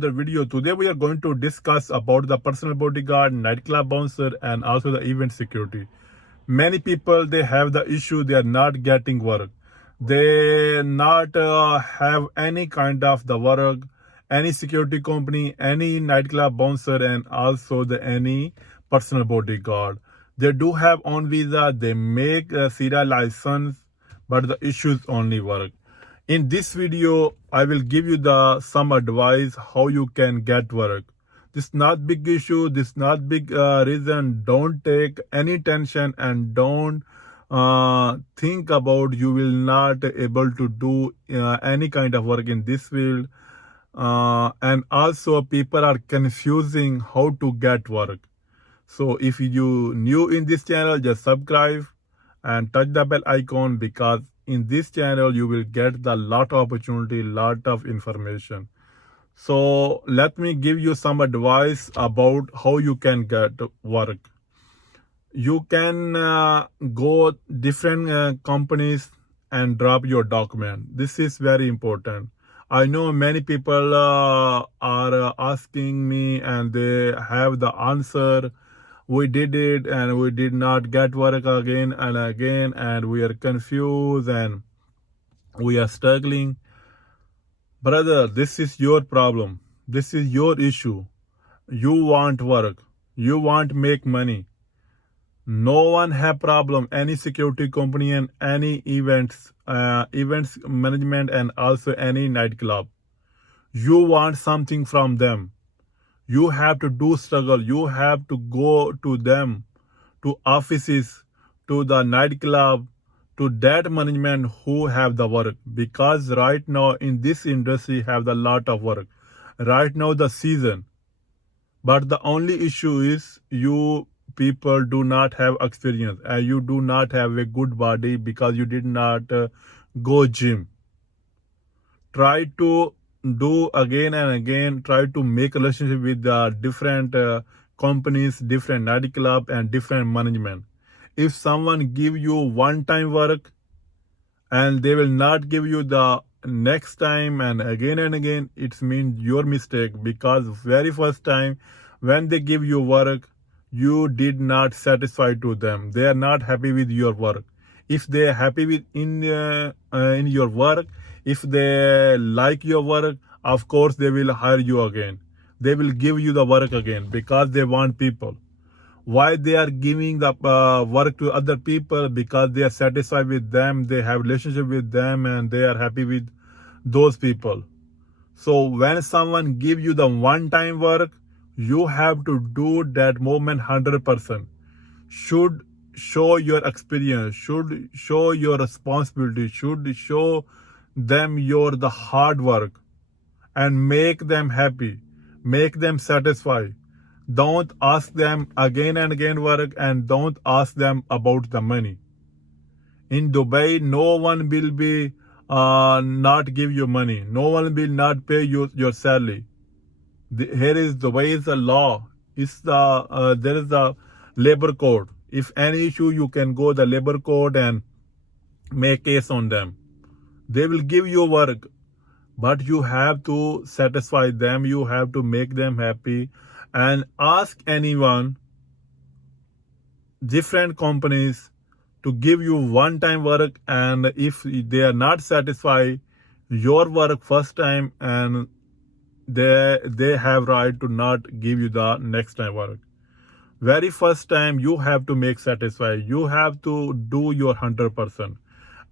the video. Today we are going to discuss about the personal bodyguard, nightclub bouncer, and also the event security. Many people, they have the issue, they are not getting work. They not have any kind of the work, any security company, any nightclub bouncer, and also the any personal bodyguard. They do have on visa, they make a serial license, but the issues only work. In this video, I will give you the some advice how you can get work. This not big issue. This not big reason. Don't take any tension and don't think about you will not able to do any kind of work in this field. And also people are confusing how to get work. So if you new in this channel, just subscribe and touch the bell icon, because in this channel you will get the lot of opportunity, lot of information. So let me give you some advice about how you can get work. You can go different companies and drop your document. This is very important. I know many people are asking me and they have the answer. We did it and we did not get work again and again, and we are confused and we are struggling. Brother, this is your problem. This is your issue. You want work. You want make money. No one have problem. Any security company and any events management and also any nightclub. You want something from them. You have to do struggle. You have to go to them, to offices, to the nightclub, to that management who have the work. Because right now in this industry have the lot of work. Right now the season. But the only issue is you people do not have experience and you do not have a good body because you did not go gym. Try to do again and again, try to make a relationship with the different companies, different nightclub and different management. If someone give you one time work and they will not give you the next time and again, it means your mistake, because very first time when they give you work, you did not satisfy to them. They are not happy with your work. If they are happy with in your work, if they like your work, of course they will hire you again. They will give you the work again because they want people. Why they are giving the work to other people? Because they are satisfied with them, they have relationship with them, and they are happy with those people. So when someone give you the one time work, you have to do that moment 100%. Should show your experience, should show your responsibility, should show them your the hard work, and make them happy, make them satisfied. Don't ask them again and again work, and don't ask them about the money. In Dubai, no one will be not give you money. No one will not pay you your salary. Here is Dubai is the law. It's the there is the labor code. If any issue, you can go the labor code and make case on them. They will give you work, but you have to satisfy them. You have to make them happy, and ask anyone, different companies, to give you one time work, and if they are not satisfied your work first time, and they have right to not give you the next time work. Very first time you have to make satisfied, you have to do your 100%.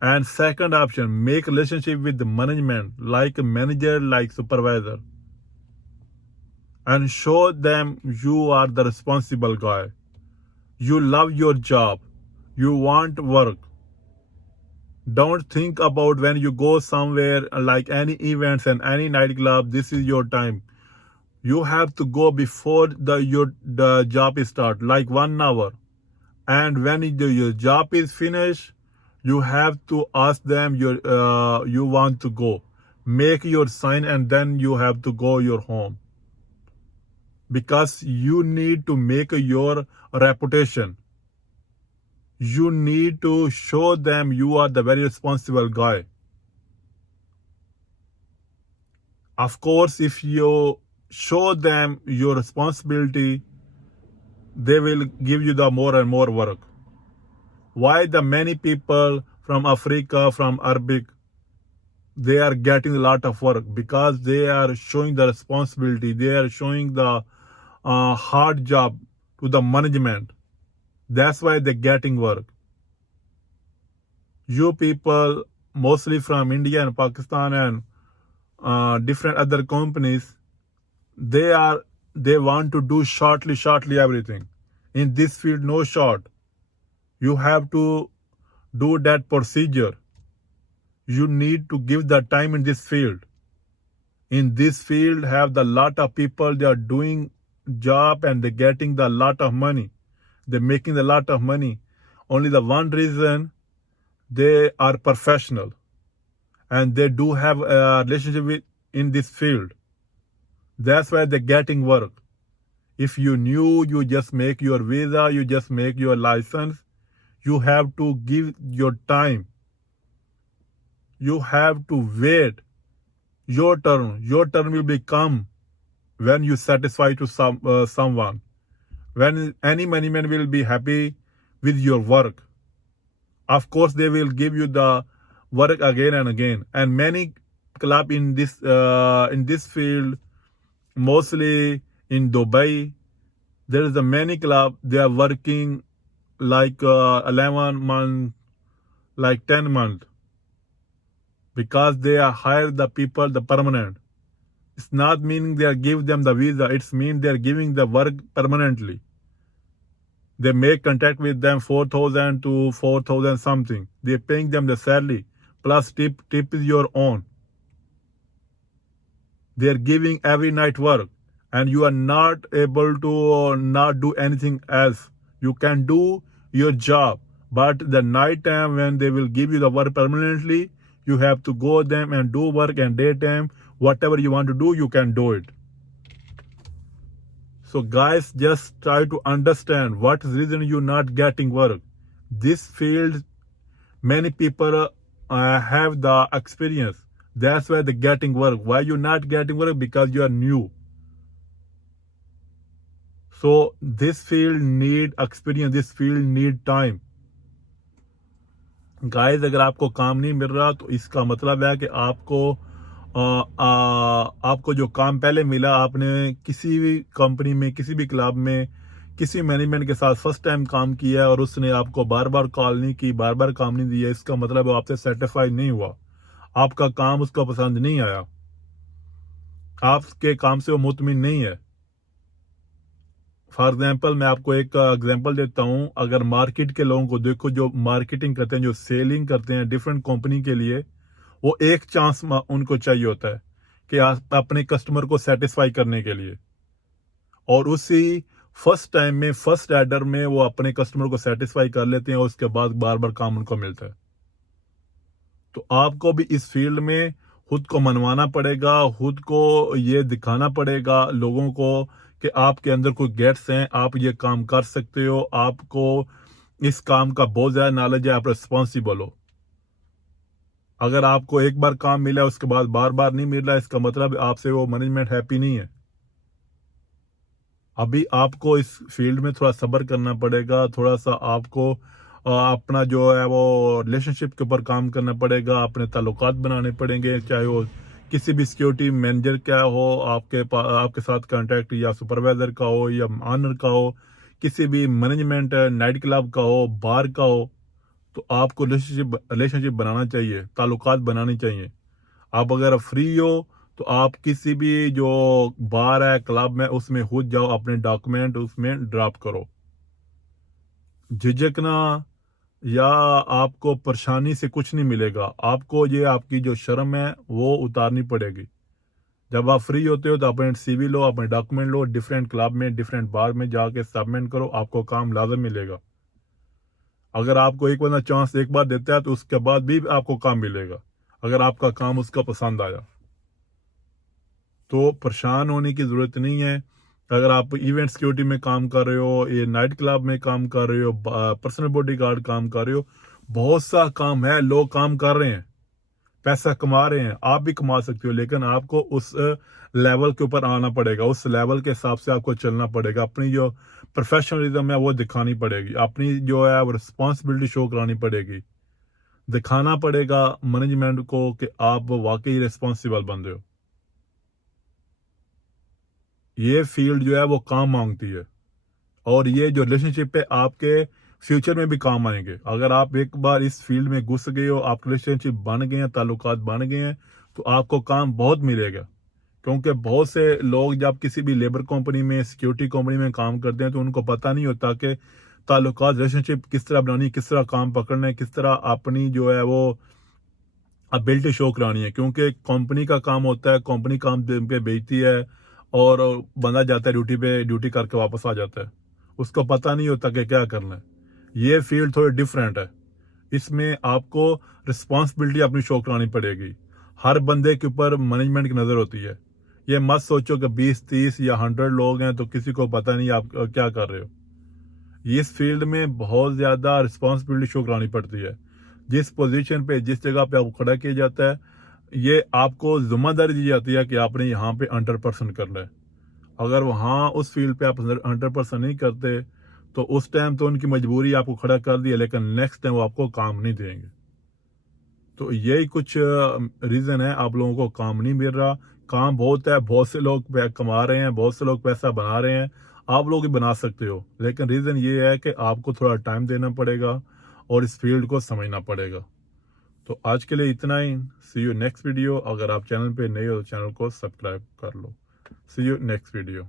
And second option, make relationship with the management, like a manager, like supervisor, and show them you are the responsible guy. You love your job. You want work. Don't think about when you go somewhere like any events and any nightclub, this is your time. You have to go before the job is start, like 1 hour. And when your job is finished, you have to ask them you want to go. Make your sign and then you have to go your home. Because you need to make your reputation. You need to show them you are the very responsible guy. Of course, if you show them your responsibility, they will give you the more and more work. Why the many people from Africa, from Arabic, they are getting a lot of work? Because they are showing the responsibility, they are showing the hard job to the management. That's why they're getting work. You people, mostly from India and Pakistan and different other companies, they want to do shortly everything. In this field, no short. You have to do that procedure. You need to give the time in this field. In this field, have the lot of people, they are doing job and they're getting the lot of money. They're making a lot of money. Only the one reason, they are professional and they do have a relationship with in this field. That's why they're getting work. If you knew, you just make your visa, you just make your license, you have to give your time. You have to wait. Your turn will become when you satisfy to someone. When any management will be happy with your work. Of course, they will give you the work again and again. And many club in this field, mostly in Dubai, there is a many club. They are working like 11 months, like 10 months, because they are hire the people the permanent. It's not meaning they are give them the visa. It's mean they are giving the work permanently. They make contact with them 4,000 to 4,000 something. They're paying them the salary plus tip. Tip is your own. They're giving every night work, and you are not able to not do anything else. You can do your job, but the night time when they will give you the work permanently, you have to go them and do work, and daytime whatever you want to do, you can do it. So guys, just try to understand what is the reason you're not getting work. This field, many people have the experience. That's why they're getting work. Why you're not getting work? Because you are new. So this field need experience. This field need time. Guys, अगर आपको काम नहीं मिल रहा तो इसका मतलब है कि आपको जो काम पहले मिला, आपने किसी भी कंपनी में, किसी भी क्लब में, किसी मैनेजमेंट के साथ फर्स्ट टाइम काम किया और उसने आपको बार बार कॉल नहीं की, बार बार काम नहीं दिया, इसका मतलब वो आपसे सेटिस्फाई नहीं हुआ, आपका काम उसको पसंद नहीं आया, आपके काम से वो मुतमिन नहीं है। फॉर एग्जाम्पल, मैं आपको एक एग्जाम्पल देता हूँ। अगर मार्केट के लोगों को देखो, जो मार्केटिंग करते हैं, जो सेलिंग करते हैं डिफरेंट कंपनी के लिए, वो एक चांस उनको चाहिए होता है कि आप अपने कस्टमर को सेटिस्फाई करने के लिए, और उसी फर्स्ट टाइम में, फर्स्ट एडर में वो अपने कस्टमर को सेटिस्फाई कर लेते हैं और उसके बाद बार बार काम उनको मिलता है। तो आपको भी इस फील्ड में खुद को मनवाना पड़ेगा, खुद को ये दिखाना पड़ेगा लोगों को कि आपके अंदर कोई गेट्स हैं, आप ये काम कर सकते हो, आपको इस काम का बहुत ज़्यादा नॉलेज है, आप रिस्पॉन्सिबल हो। अगर आपको एक बार काम मिला उसके बाद बार बार नहीं मिल रहा, इसका मतलब आपसे वो मैनेजमेंट हैप्पी नहीं है। अभी आपको इस फील्ड में थोड़ा सब्र करना पड़ेगा, थोड़ा सा आपको अपना जो है वो रिलेशनशिप के ऊपर काम करना पड़ेगा, अपने ताल्लुकात बनाने पड़ेंगे, चाहे वो किसी भी सिक्योरिटी मैनेजर क्या हो, आपके साथ कांटेक्ट या सुपरवाइजर का हो या ऑनर का हो, किसी भी मैनेजमेंट नाइट क्लब का हो, बार का हो, तो आपको रिलेशनशिप बनाना चाहिए, ताल्लुकात बनानी चाहिए। आप अगर फ्री हो तो आप किसी भी जो बार है, क्लब में, उसमें खुद जाओ, अपने डॉक्यूमेंट उसमें ड्रॉप करो। झिझकना या आपको परेशानी से कुछ नहीं मिलेगा, आपको ये आपकी जो शर्म है वो उतारनी पड़ेगी। जब आप फ्री होते हो तो अपने CV लो, अपने डॉक्यूमेंट लो, डिफरेंट क्लब में, डिफरेंट बार में जाके सबमिट करो, आपको काम लाजम मिलेगा। अगर आपको एक बंदा चांस एक बार देता है तो उसके बाद भी आपको काम मिलेगा, अगर आपका काम उसका पसंद आया। तो परेशान होने की ज़रूरत नहीं है। अगर आप इवेंट सिक्योरिटी में काम कर रहे हो, ये नाइट क्लब में काम कर रहे हो, पर्सनल बॉडी गार्ड काम कर रहे हो, बहुत सा काम है, लोग काम कर रहे हैं, पैसा कमा रहे हैं, आप भी कमा सकते हो, लेकिन आपको उस लेवल के ऊपर आना पड़ेगा, उस लेवल के हिसाब से आपको चलना पड़ेगा, अपनी जो प्रोफेशनलिज्म है वो दिखानी पड़ेगी, अपनी जो है वो रिस्पॉन्सिबिलिटी शो करानी पड़ेगी, दिखाना पड़ेगा मैनेजमेंट को कि आप वाकई रिस्पॉन्सिबल बंदे हो। ये फील्ड जो है वो काम मांगती है, और ये जो रिलेशनशिप है आपके फ्यूचर में भी काम आएंगे। अगर आप एक बार इस फील्ड में घुस गए हो, आपके रिलेशनशिप बन गए हैं, ताल्लुकात बन गए हैं, तो आपको काम बहुत मिलेगा। क्योंकि बहुत से लोग जब किसी भी लेबर कंपनी में, सिक्योरिटी कंपनी में काम करते हैं, तो उनको पता नहीं होता कि ताल्लुकात, रिलेशनशिप किस तरह बनानी है, किस तरह काम पकड़ना है, किस तरह अपनी जो है वो एबिलिटी शो करानी है। क्योंकि कंपनी का काम होता है, कंपनी काम पे बेचती है, और बंदा जाता है ड्यूटी पे, ड्यूटी करके वापस आ जाता है, उसको पता नहीं होता कि क्या करना है। ये फील्ड थोड़ी डिफरेंट है, इसमें आपको रिस्पॉन्सिबिलिटी अपनी शो करानी पड़ेगी। हर बंदे के ऊपर मैनेजमेंट की नज़र होती है। ये मत सोचो कि 20, 30 या 100 लोग हैं तो किसी को पता नहीं आप क्या कर रहे हो। इस फील्ड में बहुत ज़्यादा रिस्पॉन्सिबिलिटी शो करानी पड़ती है। जिस पोजीशन पे, जिस जगह पे आपको खड़ा किया जाता है, ये आपको जिम्मेदारी दी जाती है कि आपने यहाँ पे 100% करना है। अगर वहाँ उस फील्ड पे आप 100% नहीं करते, तो उस टाइम तो उनकी मजबूरी आपको खड़ा कर दी है, लेकिन नेक्स्ट टाइम वो आपको काम नहीं देंगे। तो यही कुछ रीज़न है आप लोगों को काम नहीं मिल रहा। काम बहुत है, बहुत से लोग कमा रहे हैं, बहुत से लोग पैसा बना रहे हैं, आप लोग भी बना सकते हो, लेकिन रीज़न ये है कि आपको थोड़ा टाइम देना पड़ेगा और इस फील्ड को समझना पड़ेगा। तो आज के लिए इतना ही। सी यू नेक्स्ट वीडियो। अगर आप चैनल पे नए हो तो चैनल को सब्सक्राइब कर लो। सी यू नेक्स्ट वीडियो।